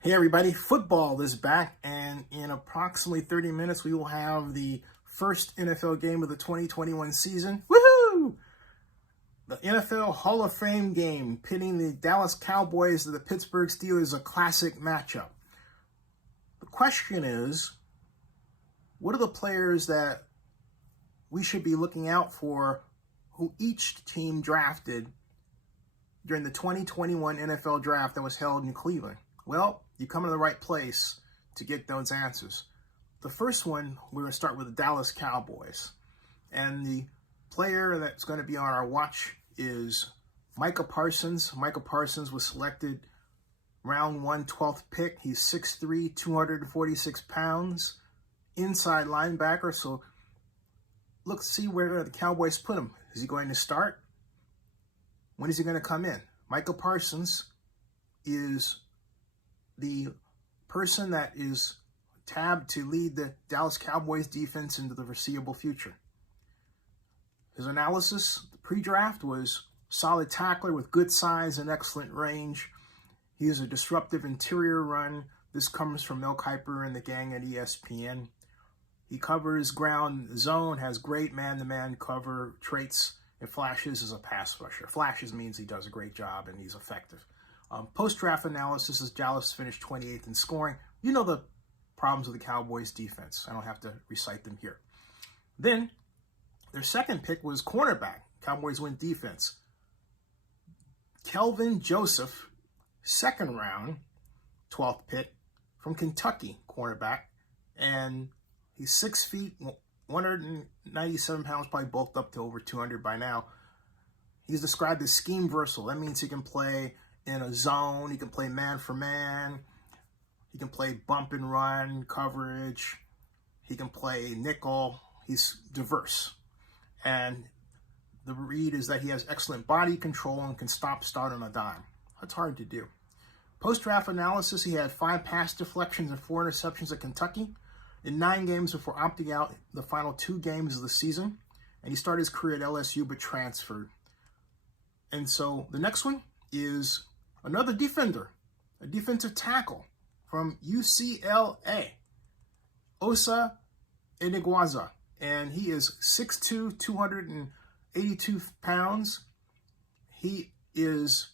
Hey everybody, football is back, and in approximately 30 minutes we will have the first NFL game of the 2021 season. Woohoo! The NFL Hall of Fame game pitting the Dallas Cowboys and the Pittsburgh Steelers, a classic matchup. The question is, what are the players that we should be looking out for who each team drafted during the 2021 NFL draft that was held in Cleveland? Well, you come to the right place to get those answers. The first one, we're going to start with the Dallas Cowboys. And the player that's going to be on our watch is Micah Parsons. Micah Parsons was selected round 1, 12th pick. He's 6'3", 246 pounds, inside linebacker. So let's see where the Cowboys put him. Is he going to start? When is he going to come in? Micah Parsons is the person that is tabbed to lead the Dallas Cowboys defense into the foreseeable future. His analysis, the pre-draft, was solid tackler with good size and excellent range. He is a disruptive interior run. This comes from Mel Kiper and the gang at ESPN. He covers ground zone, has great man-to-man cover traits, and flashes as a pass rusher. Flashes means he does a great job and he's effective. Post-draft analysis is Dallas finished 28th in scoring. You know the problems with the Cowboys defense. I don't have to recite them here. Then their second pick was cornerback. Cowboys went defense. Kelvin Joseph, second round, 12th pick from Kentucky, cornerback. And he's 6 feet, 197 pounds, probably bulked up to over 200 by now. He's described as scheme versatile. That means he can play in a zone, he can play man for man, he can play bump and run coverage, he can play nickel. He's diverse. And the read is that he has excellent body control and can start on a dime. That's hard to do. Post-draft analysis, he had 5 pass deflections and 4 interceptions at Kentucky in 9 games before opting out the final 2 games of the season. And he started his career at LSU but transferred. And so the next one is another defender, a defensive tackle from UCLA, Odighizuwa, and he is 6'2", 282 pounds. He is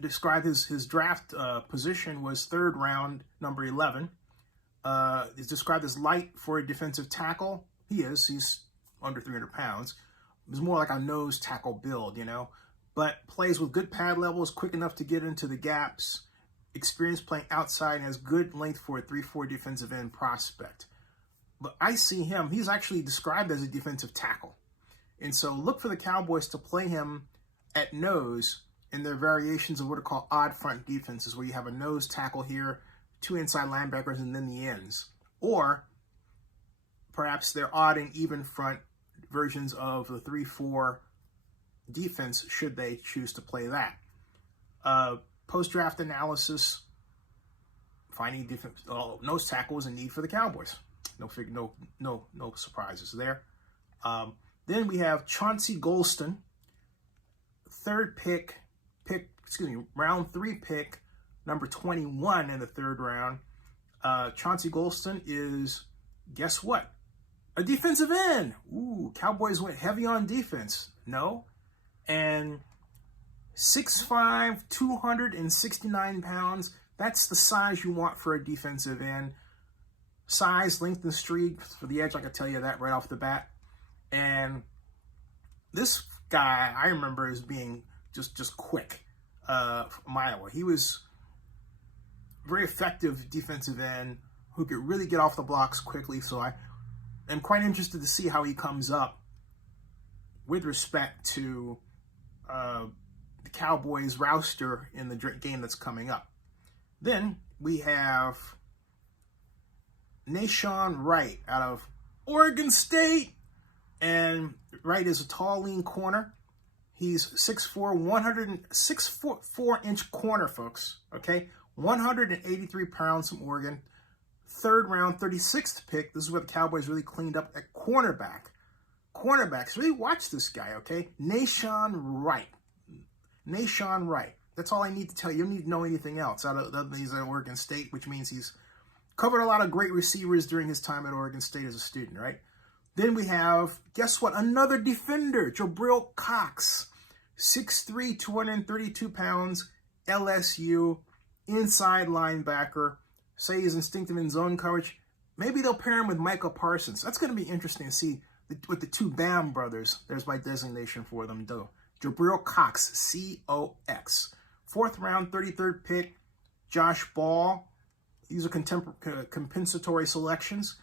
described his draft position was 3rd round, number 11. He's described as light for a defensive tackle. He's under 300 pounds. He's more like a nose tackle build, but plays with good pad levels, quick enough to get into the gaps, experience playing outside, and has good length for a 3-4 defensive end prospect. But I see him, he's actually described as a defensive tackle. And so look for the Cowboys to play him at nose in their variations of what are called odd front defenses, where you have a nose tackle here, 2 inside linebackers, and then the ends. Or perhaps they're odd and even front versions of the 3-4 defense, should they choose to play that. Post-draft analysis, finding different nose tackle is a need for the Cowboys. No surprises there. Then we have Chauncey Golston, round 3 pick, number 21 in the 3rd round. Chauncey Golston is, guess what? A defensive end. Ooh, Cowboys went heavy on defense. No. And 6'5", 269 pounds. That's the size you want for a defensive end. Size, length, and streak for the edge, I can tell you that right off the bat. And this guy, I remember as being just quick from Iowa. He was very effective defensive end who could really get off the blocks quickly. So I am quite interested to see how he comes up with respect to the Cowboys roster in the game that's coming up. Then we have Nahshon Wright out of Oregon State. And Wright is a tall, lean corner. He's 6'4", 6'4" corner, folks. Okay, 183 pounds from Oregon. 3rd round, 36th pick. This is where the Cowboys really cleaned up at cornerback. Cornerbacks, really watch this guy, okay? Nahshon Wright. That's all I need to tell you. You don't need to know anything else. He's at Oregon State, which means he's covered a lot of great receivers during his time at Oregon State as a student, right? Then we have, guess what? Another defender, Jabril Cox, 6'3", 232 pounds, LSU, inside linebacker. Say he's instinctive in zone coverage. Maybe they'll pair him with Micah Parsons. That's going to be interesting to see with the two Bam brothers. There's my designation for them, though. Jabril Cox, C-O-X. 4th round, 33rd pick, Josh Ball. These are compensatory selections.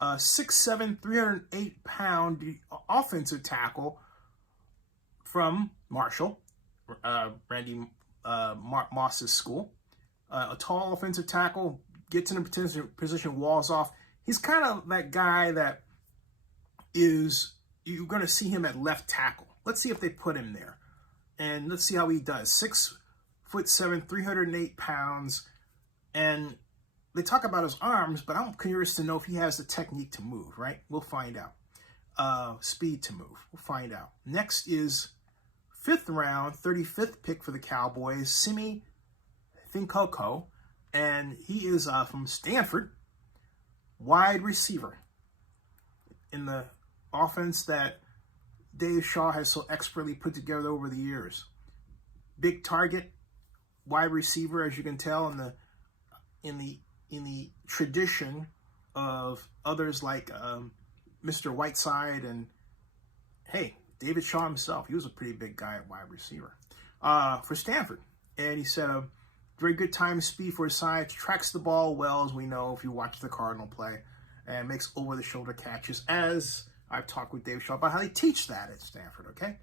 6'7", 308-pound offensive tackle from Marshall, Randy Moss's school. A tall offensive tackle, gets in a position, walls off. He's kind of that guy that is, you're going to see him at left tackle. Let's see if they put him there. And let's see how he does. 6'7", 308 pounds. And they talk about his arms, but I'm curious to know if he has the technique to move, right? We'll find out. Speed to move. We'll find out. Next is 5th round, 35th pick for the Cowboys, Simi Fehoko. And he is from Stanford, wide receiver in the offense that Dave Shaw has so expertly put together over the years. Big target, wide receiver, as you can tell in the tradition of others like Mr. Whiteside and, hey, David Shaw himself. He was a pretty big guy at wide receiver for Stanford. And he said very good time speed for his size, tracks the ball well, as we know if you watch the Cardinal play, and makes over-the-shoulder catches, as I've talked with Dave Shaw about how they teach that at Stanford, okay?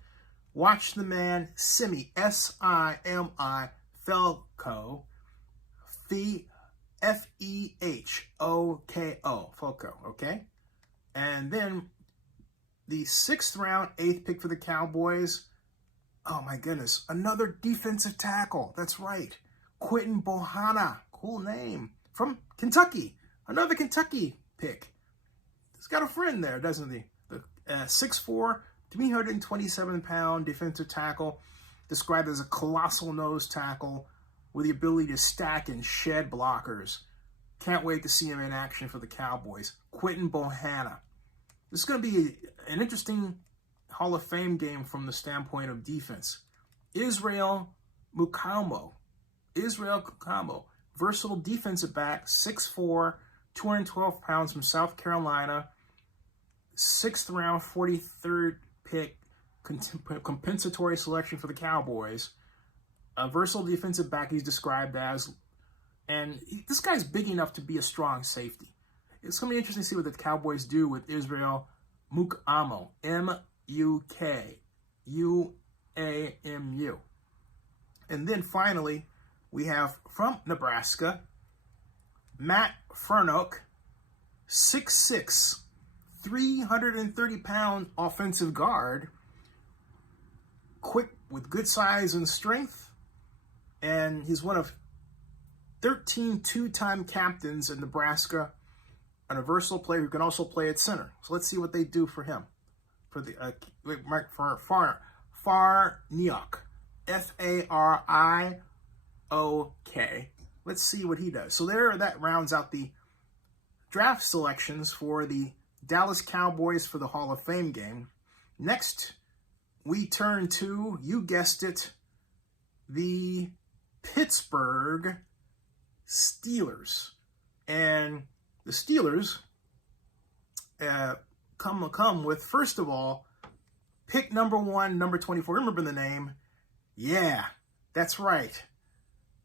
Watch the man, Simi, S-I-M-I, Fehoko, F-E-H-O-K-O, Fehoko, okay? And then the 6th round, 8th pick for the Cowboys. Oh my goodness, another defensive tackle. That's right. Quinton Bohanna, cool name, from Kentucky. Another Kentucky pick. He's got a friend there, doesn't he? The 6'4", 327-pound defensive tackle, described as a colossal nose tackle with the ability to stack and shed blockers. Can't wait to see him in action for the Cowboys. Quinton Bohanna. This is going to be an interesting Hall of Fame game from the standpoint of defense. Israel Mukuamu, versatile defensive back, 6'4", 212 pounds from South Carolina, 6th round, 43rd pick, compensatory selection for the Cowboys. A versatile defensive back he's described as, and this guy's big enough to be a strong safety. It's going to be interesting to see what the Cowboys do with Israel Mukuamu, M-U-K-U-A-M-U. And then finally, we have from Nebraska, Matt Farniok, 6'6", 330-pound offensive guard, quick with good size and strength, and he's one of 13 two-time captains in Nebraska, and a versatile player who can also play at center. So let's see what they do for him. For the Farniok, F-A-R-I-O-K. Let's see what he does. So that rounds out the draft selections for the Dallas Cowboys for the Hall of Fame game. Next, we turn to, you guessed it, the Pittsburgh Steelers. And the Steelers come with, first of all, pick number 1, number 24. Remember the name? Yeah, that's right.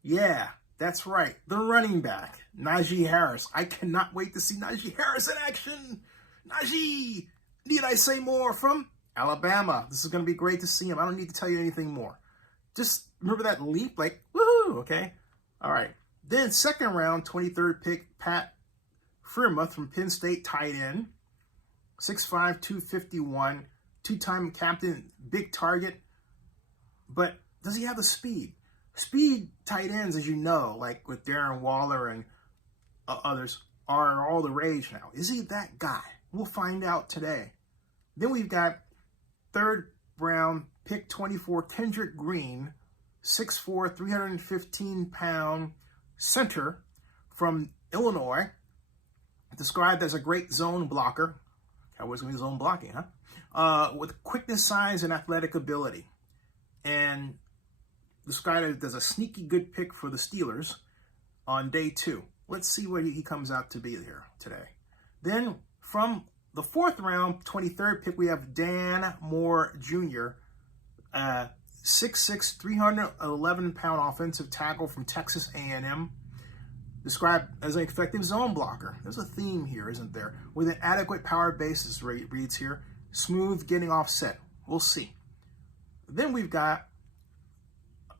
Yeah, that's right. The running back, Najee Harris. I cannot wait to see Najee Harris in action. Najee, need I say more, from Alabama. This is going to be great to see him. I don't need to tell you anything more. Just remember that leap, like, woohoo, okay? All right. Then 2nd round, 23rd pick, Pat Freiermuth from Penn State, tight end. 6'5", 251, two-time captain, big target. But does he have the speed? Speed tight ends, as you know, like with Darren Waller and others, are all the rage now. Is he that guy? We'll find out today. Then we've got 3rd round, pick 24, Kendrick Green 6'4", 315-pound center from Illinois, described as a great zone blocker. Cowboys going to be zone blocking, huh? With quickness, size, and athletic ability. And described as a sneaky good pick for the Steelers on day 2. Let's see what he comes out to be here today. Then from the 4th round, 23rd pick, we have Dan Moore Jr., 6'6", 311-pound offensive tackle from Texas A&M, described as an effective zone blocker. There's a theme here, isn't there? With an adequate power basis, reads here. Smooth getting offset. We'll see. Then we've got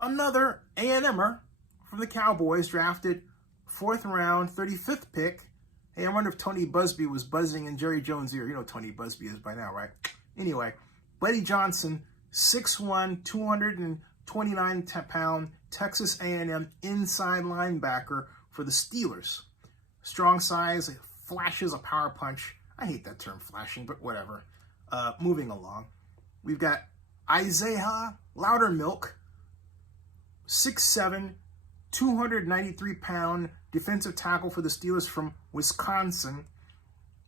another A&Mer from the Cowboys, drafted 4th round, 35th pick. Hey, I wonder if Tony Busby was buzzing in Jerry Jones' ear. You know Tony Busby is by now, right? Anyway, Buddy Johnson, 6'1", 229-pound Texas A&M inside linebacker for the Steelers. Strong size, flashes a power punch. I hate that term, flashing, but whatever. Moving along. We've got Isaiah Loudermilk, 6'7", 293-pound defensive tackle for the Steelers from Wisconsin,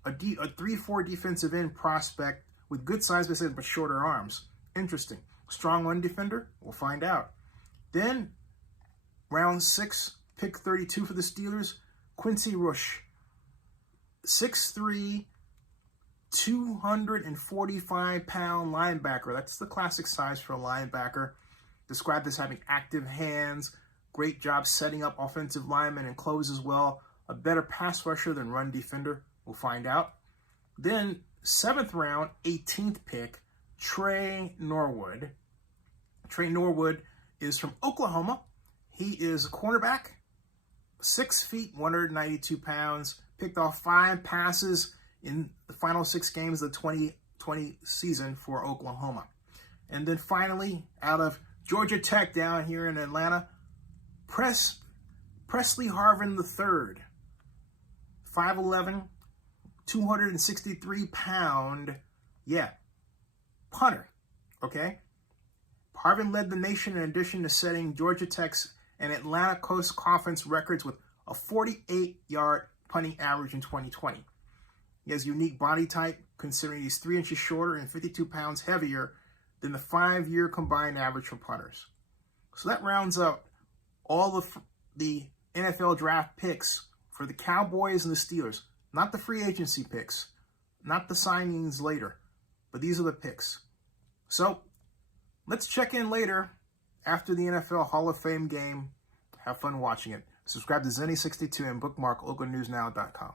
a 3-4 defensive end prospect with good size but shorter arms. Interesting. Strong run defender? We'll find out. Then, round 6, pick 32 for the Steelers, Quincy Rush, 6'3", 245-pound linebacker. That's the classic size for a linebacker. Described as having active hands, great job setting up offensive linemen and close as well. A better pass rusher than run defender. We'll find out. Then 7th round, 18th pick, Trey Norwood. Trey Norwood is from Oklahoma. He is a cornerback, 6 feet, 192 pounds. Picked off 5 passes in the final 6 games of the 2020 season for Oklahoma. And then finally, out of Georgia Tech down here in Atlanta, Presley Harvin III, 5'11", 263-pound, punter, okay? Harvin led the nation in addition to setting Georgia Tech's and Atlanta Coast Conference records with a 48-yard punting average in 2020. He has a unique body type, considering he's 3 inches shorter and 52 pounds heavier than the 5-year combined average for punters. So that rounds out all of the NFL draft picks for the Cowboys and the Steelers. Not the free agency picks, not the signings later, but these are the picks. So let's check in later after the NFL Hall of Fame game. Have fun watching it. Subscribe to Zenny62 and bookmark localnewsnow.com.